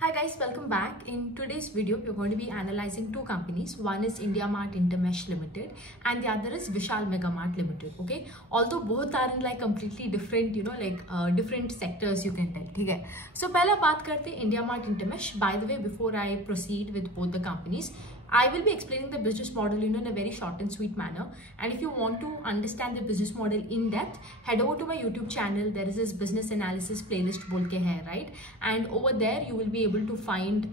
Hi guys, welcome back. In today's video, we're going to be analyzing two companies. One is IndiaMart Intermesh Limited and the other is Vishal Mega Mart Limited. Okay, although both are in like completely different, different sectors you can tell. Okay, so पहला बात करते हैं IndiaMart Intermesh. By the way, before I proceed with both the companies, I will be explaining the business model in a very short and sweet manner. And if you want to understand the business model in depth, head over to my YouTube channel. There is this business analysis playlist बोल के है, right? And over there you will be able to find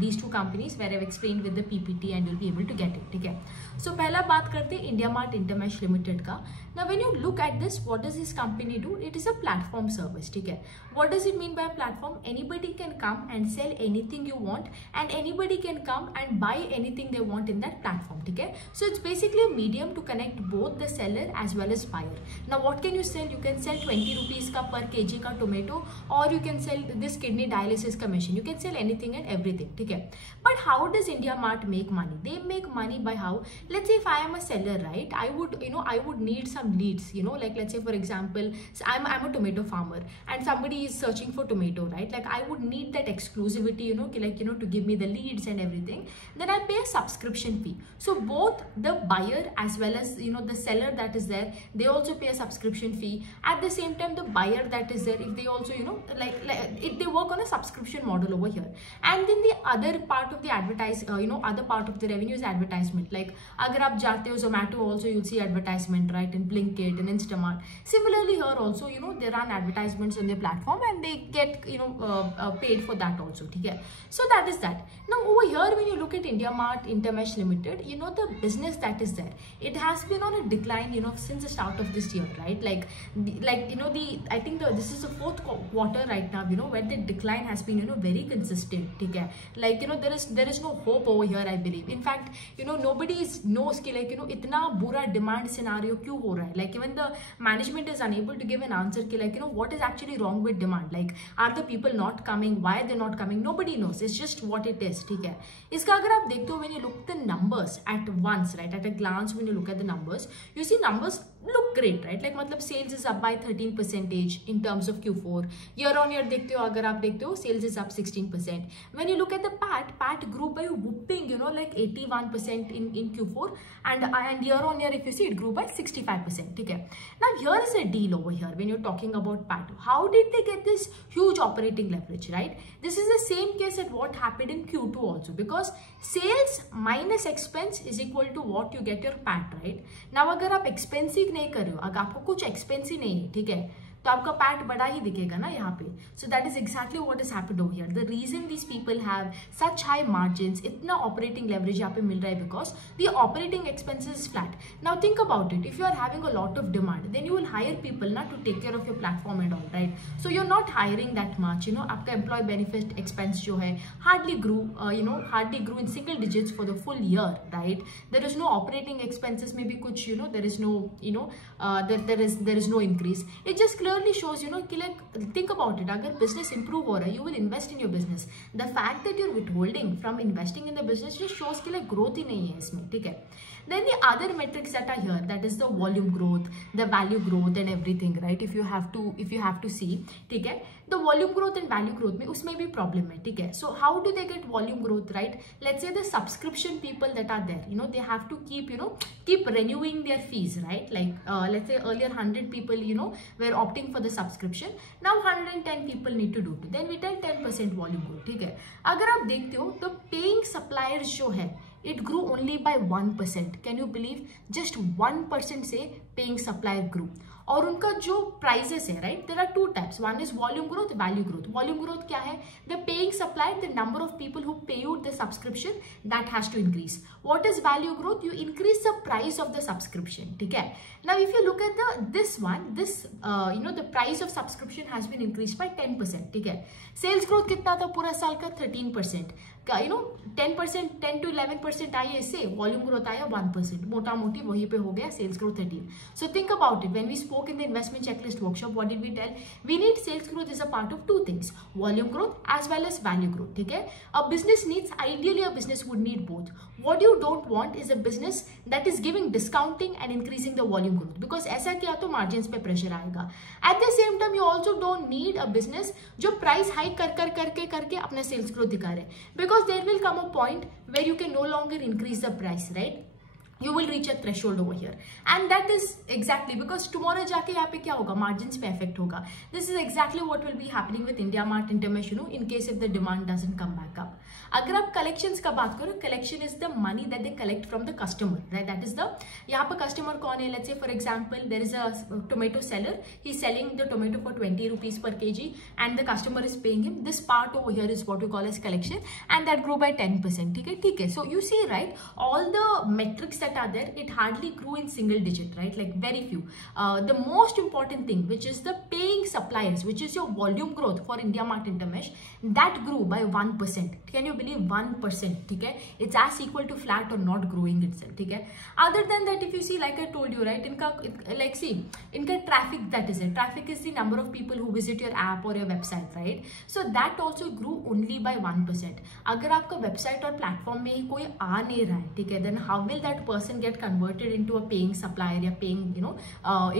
these two companies where I've explained with the PPT and you'll be able to get it. ठीक है? So पहला बात करते हैं IndiaMart Intermesh Limited का. Now when you look at this, what does this company do? It is a platform service. ठीक है? What does it mean by a platform? Anybody can come and sell anything you want, and anybody can come and buy anything they want in that platform. Okay, so it's basically a medium to connect both the seller as well as buyer. Now what can you sell? You can sell 20 rupees ka per kg ka tomato, or you can sell this kidney dialysis ka machine. You can sell anything and everything. Okay, but how does IndiaMart make money? They make money by how? Let's say if I am a seller, right, I would need some leads, like let's say for example, I'm a tomato farmer and somebody is searching for tomato, right? Like I would need that exclusivity, to give me the leads and everything. Then I pay a subscription fee. So both the buyer as well as the seller that is there, they also pay a subscription fee. At the same time, the buyer that is there, if they also they work on a subscription model over here. And then the other part of the other part of the revenue is advertisement. Like agar aap jate ho Zomato, also you'll see advertisement, right, in Blinkit and Instamart. Similarly here also, they run advertisements on their platform and they get paid for that also. Okay, so that is that. Now over here, when you look at IndiaMart Intermesh Limited, the business that is there, it has been on a decline, since the start of this year, right? I think this is the fourth quarter right now, where the decline has been, very consistent. Okay, there is no hope over here, I believe. In fact, nobody knows कि itna bura demand scenario क्यों हो रहा है. Like even the management is unable to give an answer कि what is actually wrong with demand. Like are the people not coming? Why are they not coming? Nobody knows. It's just what it is. ठीक है. इसका अगर आप देखते हो, when you look the numbers at once, right, at a glance, when you look at the numbers, you see numbers look great, right? Like मतलब sales is up by 13% in terms of Q4. Year on year देखते हो, अगर आप देखते हो, sales is up 16%. When you look at the PAT grew by whooping, like 81% in Q4, and year on year, if you see, it grew by 65%. Okay. Now here is a deal over here when you're talking about PAT. How did they get this huge operating leverage, right? This is the same case at what happened in Q2 also, because sales minus expense is equal to what you get your PAT, right? Now अगर आप expensive नहीं कर रहे हो, अगर आपको कुछ expensive नहीं है, ठीक है, तो आपका पैट बड़ा ही दिखेगा ना यहाँ पे. So that is exactly what has happened over here. The reason these people have such high margins, इतना operating leverage यहाँ पे मिल रहा है, because the operating expenses is flat. Now think about it. If you are having a lot of demand, then you will hire people ना to take care of your platform and all, right? So you're not hiring that much. आपका employee benefit expense जो है hardly grew in single digits for the full year, right? There is no operating expenses में भी कुछ there is no there is no increase. It just clearly shows think about it. अगर business improve हो रहा है, you will invest in your business. The fact that you're withholding from investing in the business just shows कि growth ही नहीं है इसमें. ठीक है. Then the other metrics that are here, that is the volume growth, the value growth and everything, right? If you have to see, ठीक है, the volume growth and value growth में उसमें भी problem है. ठीक है. So how do they get volume growth, right? Let's say the subscription people that are there, they have to keep renewing their fees, right? Like let's say earlier 100 people were opting for the subscription. Now 110 people need to do it. Then we tell 10% volume growth. ठीक है. अगर आप देखते हो तो paying suppliers जो है, it grew only by 1%. Can you believe? Just 1% से paying supplier grew. और उनका जो prices है, right? There are two types. One is volume growth, value growth. Volume growth क्या है? The paying supplier, the number of people who pay you the subscription, that has to increase. What is value growth? You increase the price of the subscription. ठीक है? Now if you look at this the price of subscription has been increased by 10%. ठीक है? Sales growth कितना था पूरा साल का? 13%. You know 10% 10 to 11% आई है, इससे वॉल्यूम ग्रोथ आया 1%, मोटा मोटी वहीं पे हो गया sales growth 13. So think about it, when we spoke in the investment checklist workshop, what did we tell? We need sales growth is a part of 2 things, volume growth as well as value growth. ठीक है, a business needs, ideally a business would need both. What you don't want is a business that is giving discounting and increasing the volume growth, because ऐसा किया तो margins पे pressure आएगा. At the same time you also don't need a business जो price hike करके अपने sales growth दिखा रहे, because there will come a point where you can no longer increase the price, right? You will reach a threshold over here, and that is exactly because tomorrow जाके यहाँ पे क्या होगा, margins पे effect होगा. This is exactly what will be happening with IndiaMart Intermesh, you know, in case if the demand doesn't come back up. अगर आप collections का बात करो, collection is the money that they collect from the customer, right? That is the, यहाँ पे customer कौन है? Let's say for example there is a tomato seller, he's selling the tomato for 20 rupees per kg and the customer is paying him. This part over here is what we call as collection, and that grew by 10%. ठीक है. So you see, right, all the metrics that are there, it hardly grew in single digit, right? Like very few. The most important thing, which is the paying suppliers, which is your volume growth for IndiaMart Intermesh, that grew by 1%. Can you believe 1%? ठीक है, it's as equal to flat or not growing itself. ठीक है. Other than that, if you see, like I told you, right, इनका like see, इनका traffic, that is it. Traffic is the number of people who visit your app or your website, right? So that also grew only by 1%. अगर आपका website और platform में ही कोई आ नहीं रहा है, ठीक है, then how will that person get converted into a paying supplier या paying, you know,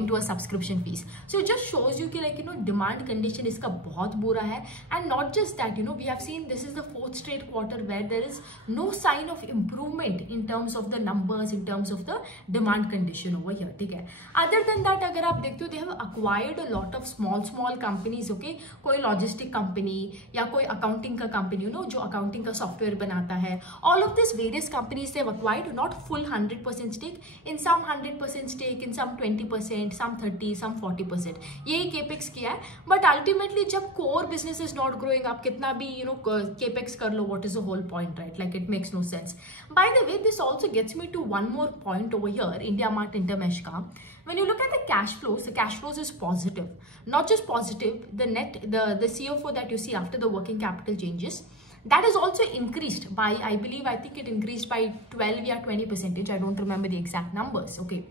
into a subscription fees? So it just shows you कि like, you know, demand condition इसका बहुत बुरा है. And not just that, you know, we have seen this is the 4th straight quarter where there is no sign of improvement in terms of the numbers, in terms of the demand condition over here. ठीक है. Other than that, अगर आप देखते हो, they have acquired a lot of small companies. Okay, कोई logistic company या कोई accounting का company, you know, जो accounting का software बनाता है. All of these various companies they have acquired, not full 100% stake, in some 100% stake, in some 20%, some 30%, some 40%. यही capex किया है. But ultimately जब core business is not growing, आप कितना भी, you know, capex कर लो, what is the whole point, right? Like it makes no sense. By the way, this also gets me to one more point over here, IndiaMart Intermesh का. When you look at the cash flows, the cash flows is positive. Not just positive, the net, the CFO that you see after the working capital changes, that is also increased by, I think it increased by 12 or 20%. I don't remember the exact numbers. Okay.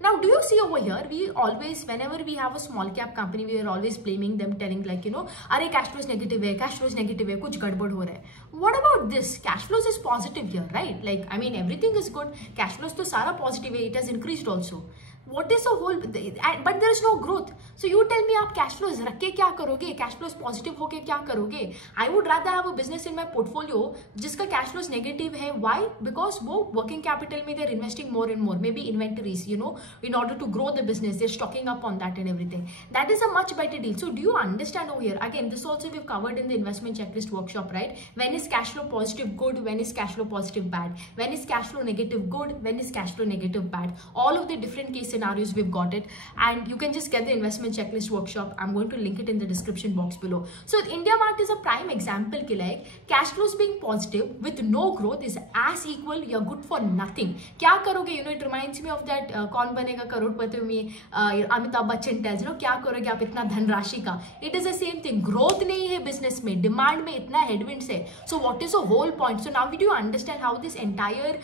Now, do you see over here, we always, whenever we have a small cap company, we are always blaming them, telling like, you know, अरे cash flows negative है, cash flows negative है, कुछ गड़बड़ हो रहा है. What about this? Cash flows is positive here, right? Like, I mean, everything is good. Cash flows तो सारा positive है, it has increased also. What is the whole, but there is no growth. So you tell me, आप cash flows रख के क्या करोगे? Cash flows positive होके क्या करोगे? I would rather have a business in my portfolio जिसका cash flows negative है. Why? Because वो working capital में they're investing more and more. Maybe inventories, you know, in order to grow the business, they're stocking up on that and everything. That is a much better deal. So do you understand over here? Again, this also we've covered in the investment checklist workshop, right? When is cash flow positive good? When is cash flow positive bad? When is cash flow negative good? When is cash flow negative bad? All of the different case scenarios we've got it, and you can just get the investment checklist workshop. I'm going to link it in the description box below. So IndiaMart is a prime example कि like cash flows being positive with no growth is as equal, you're good for nothing. क्या करोगे? You know, it reminds me of that कौन बनेगा करोड़पति में Amitabh Bachchan tells, you know, क्या करोगे आप इतना धनराशि का? It is the same thing. Growth नहीं है business में, demand में इतना headwinds है. So what is the whole point? So now we do understand how this entire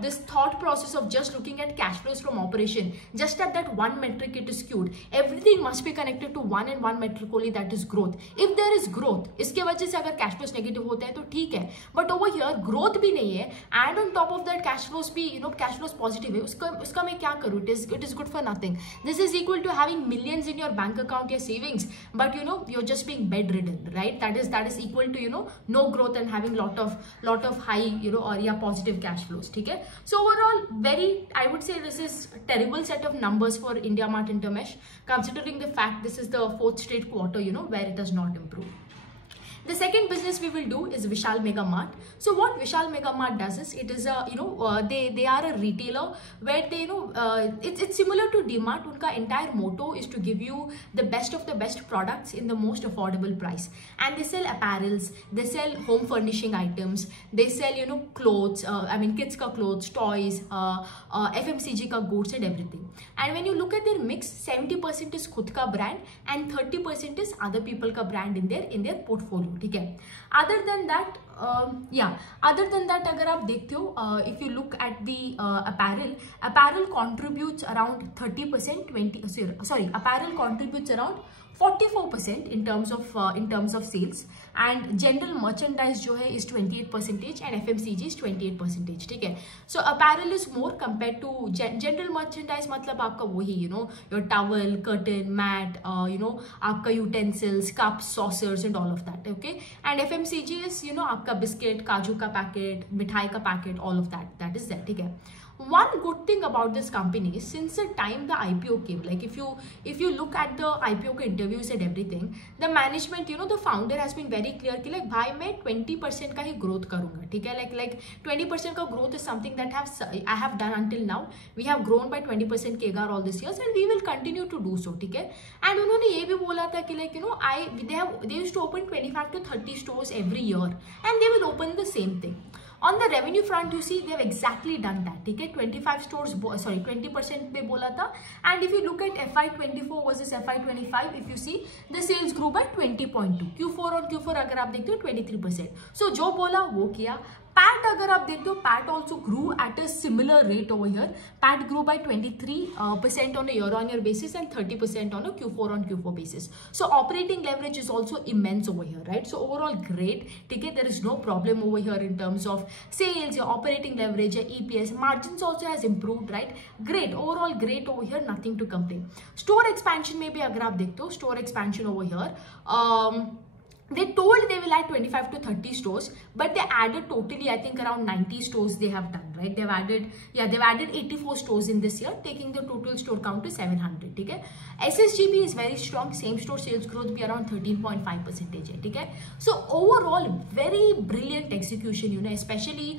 this thought process of just looking at cash flows from operation, just at that one metric it is skewed. Everything must be connected to one and one metric only, that is growth. If there is growth, इसके वजह से अगर cash flows negative होते हैं तो ठीक है, but over here growth भी नहीं है, and on top of that cash flows भी, you know, cash flows positive है, उसका मैं क्या करूँ? It is good for nothing. This is equal to having millions in your bank account, your savings, but you know you're just being bedridden, right? That is equal to, you know, no growth and having lot of high, you know, or yeah, positive cash flows. ठीक है? So overall, very, I would say this is terrible set of numbers for IndiaMart Intermesh, considering the fact this is the 4th straight quarter, you know, where it does not improve. The second business we will do is Vishal Mega Mart. So what Vishal Mega Mart does is, it is a, you know, they are a retailer where they, you know, it's similar to DMart. Unka entire motto is to give you the best of the best products in the most affordable price. And they sell apparels, they sell home furnishing items, they sell, you know, clothes, I mean kids ka clothes, toys, FMCG ka goods and everything. And when you look at their mix, 70% is khud ka brand and 30% is other people ka brand in their portfolio. हो, ठीक है. Other than that other than that अगर आप देखते हो, if you look at the apparel contributes around 30%, apparel contributes around 44% in terms of sales, and general merchandise जो है is 28% and FMCG is 28%, ठीक है. So apparel is more compared to general merchandise, मतलब आपका वही your towel, curtain, mat, आपका utensils, cups, saucers and all of that, okay. And FMCG is आपका biscuit, काजू का पैकेट, मिठाई का packet, all of that is there, ठीक है. One good thing about this company is since the time the IPO came, like if you look at the IPO interviews and everything, the management, the founder has been very clear कि like भाई मैं 20% का ही growth करूँगा, ठीक है. like 20% का growth is something that I have done until now. We have grown by 20% CAGR all these years and we will continue to do so, ठीक है. And उन्होंने ये भी बोला था कि like they used to open 25 to 30 stores every year and they will open the same thing. On the revenue front, you see, they have exactly done that, ठीक है. 20% पे बोला था. And if you look at FY24 versus FY25, if you see, the sales grew by 20.2. Q4 on Q4 अगर आप देखते हो 23%. So जो बोला वो किया. PAT अगर आप देखते हो, PAT also grew at a similar rate over here. PAT grew by 23% on a year-on-year basis and 30% on a Q4 on Q4 basis. So operating leverage is also immense over here, right? So overall great, ठीक है. There is no problem over here in terms of sales, your operating leverage, your EPS, margins also has improved, right? Great, overall great over here, nothing to complain. Store expansion में भी अगर आप देखते हो, store expansion over here, they told they will add 25 to 30 stores, but they added totally, I think around 90 stores they have done, right? They've added 84 stores in this year, taking the total store count to 700, ठीक है. SSGB is very strong, same store sales growth be around 13.5%, ठीक है. So overall, very brilliant execution, especially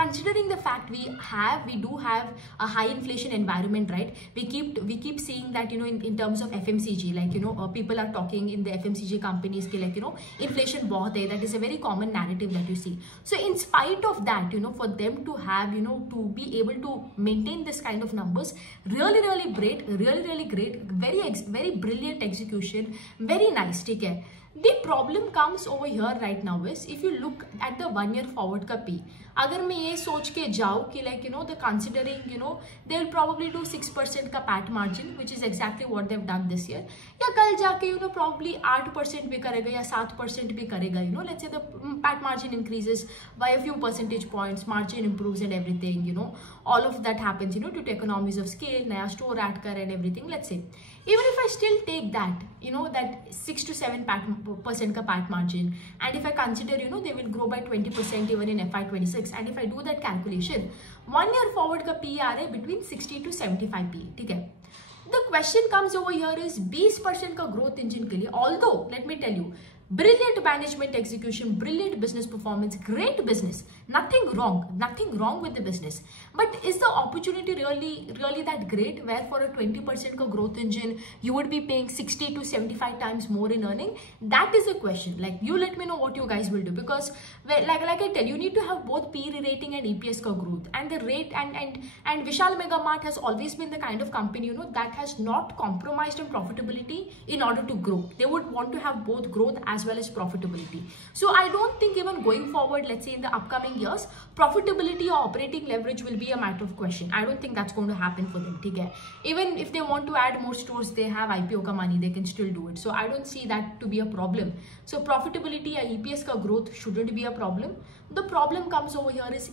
considering the fact we do have a high inflation environment, right? We keep seeing that, in terms of FMCG, like, people are talking in the FMCG companies, like, inflation बहुत है. That is a very common narrative that you see. So in spite of that, for them to have, to be able to maintain this kind of numbers, really great, really great, very brilliant execution, very nice, ठीक है. The problem comes over here right now is if you look at the 1 year forward का P, अगर मैं ये सोच के जाऊँ कि like the considering they will probably do 6% का PAT margin, which is exactly what they've done this year, या कल जाके probably 8% भी करेगा या 7% भी करेगा, let's say the PAT margin increases by a few percentage points, margin improves and everything, all of that happens, due to economies of scale, नया store add कर and everything. Let's say even if I still take that, that 6 to 7% का PAT margin, and if I consider, they will grow by 20% even in FY26, and if I do that calculation, 1 year forward का PE आ रहा है between 60 to 75 PE, ठीक है. The question comes over here is 20% का growth engine के लिए, although let me tell you, brilliant management execution, brilliant business performance, great business, nothing wrong with the business, but is the opportunity really that great where for a 20% ka growth engine you would be paying 60 to 75 times more in earning? That is a question. Like, you let me know what you guys will do, because like I tell you, need to have both PE rating and EPS ka growth, and the rate and Vishal Mega Mart has always been the kind of company that has not compromised on profitability in order to grow. They would want to have both growth as well as profitability. So I don't think even going forward, let's say in the upcoming years, profitability or operating leverage will be a matter of question. I don't think that's going to happen for them, ठीक है. Even if they want to add more stores, they have IPO का money, they can still do it. So I don't see that to be a problem. So profitability or EPS का growth shouldn't be a problem. The problem comes over here is,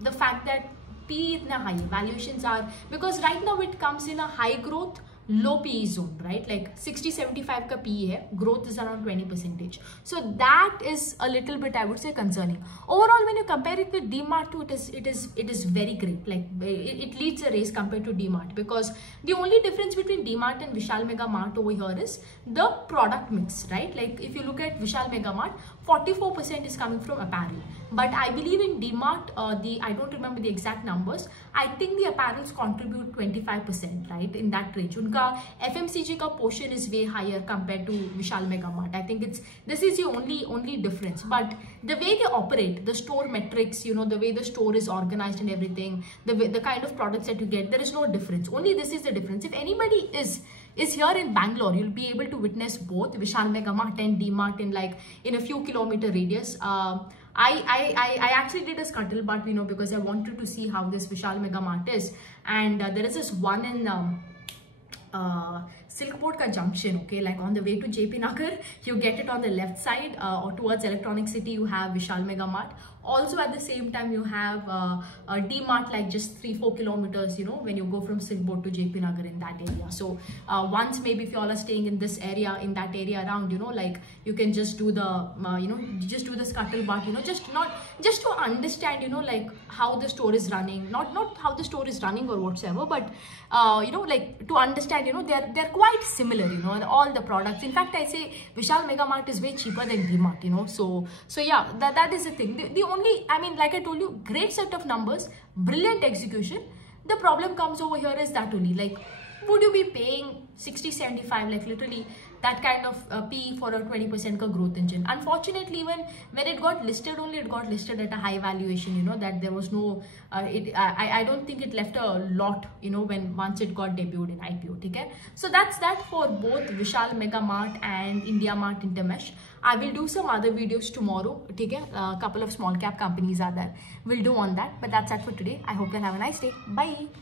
the fact that PE इतना high, valuations are, because right now it comes in a high growth, low PE zone, right? Like 60-75 ka PE hai, growth is around 20%. So that is a little bit, I would say, concerning. Overall, when you compare it with DMart, it is very great. Like it leads the race compared to DMart, because the only difference between DMart and Vishal Mega Mart over here is the product mix, right? Like if you look at Vishal Mega Mart, 44% is coming from apparel, but I believe in DMart, I don't remember the exact numbers, I think the apparels contribute 25%, right? In that range. Unka FMCG ka portion is way higher compared to Vishal Mega Mart. I think this is the only difference. But the way they operate, the store metrics, the way the store is organized and everything, the kind of products that you get, there is no difference. Only this is the difference. If anybody is is here in Bangalore. You'll be able to witness both Vishal Mega Mart and D-Mart in a few kilometer radius. I actually did a scuttlebutt, you know, because I wanted to see how this Vishal Mega Mart is, and there is this one in Silkport ka junction, okay, like on the way to JP Nagar, you get it on the left side, or towards Electronic City you have Vishal Mega Mart. Also at the same time you have a D-Mart, like just 3-4 kilometers, you know, when you go from Silkport to JP Nagar in that area. So once maybe if you all are staying in this area, in that area around, you know, like you can just do the you know, just do the scuttlebutt, you know, just to understand, you know, like how the store is running, not how the store is running or whatsoever, but you know, like to understand, you know, they're quite similar, you know, and all the products. In fact, I say Vishal Mega Mart is way cheaper than D-Mart, you know. So yeah, that is the thing. The only, I mean, like I told you, great set of numbers, brilliant execution. The problem comes over here is that only, like, would you be paying 60-75, like literally that kind of PE for a 20% growth engine? Unfortunately, even when it got listed, only it got listed at a high valuation, you know, that there was no I don't think it left a lot, you know, once it got debuted in IPO. Okay, so that's that for both Vishal Mega Mart and India Mart Intermesh. I will do some other videos tomorrow. Okay, a couple of small cap companies are there, we'll do on that, but that's it for today. I hope you'll have a nice day. Bye.